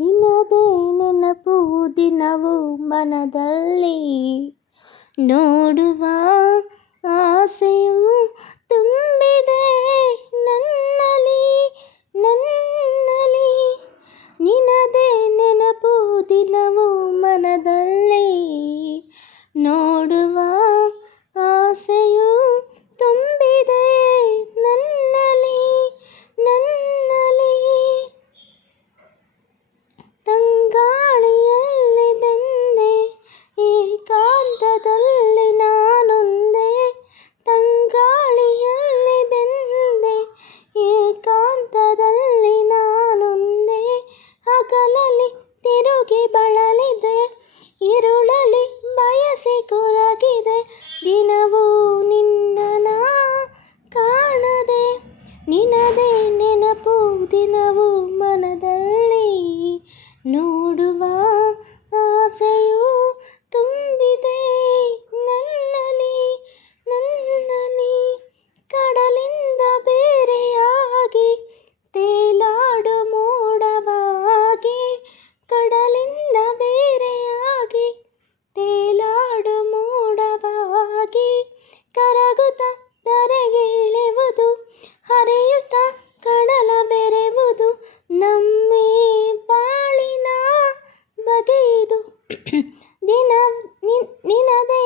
ನಿನ್ನದೇ ನೆನಪು ದಿನವು ಮನದಲ್ಲಿ ನೋಡುವ ಆಸೆಯು ತುಂಬಿದೆ ನನ್ನಲ್ಲಿ ನನ್ನಲ್ಲಿ. ನಿನ್ನದೇ ನೆನಪು ದಿನವು ಮನದಲ್ಲಿ ನೋಡುವ ಹಗಲಲ್ಲಿ ತಿರುಗಿ ಬಳಲಿದೆ. ಇರುಳಲಿ ಬಯಸಿ ಕೊರಗಿದೆ. ದಿನವೂ ನಿನ್ನನಾ ಕಾಣದೆ. ನಿನದೆ ನೆನಪು ದಿನವೂ ಮನದಲ್ಲಿ ನೋ ದಿನ ನಿನ್- ನಿನದೇ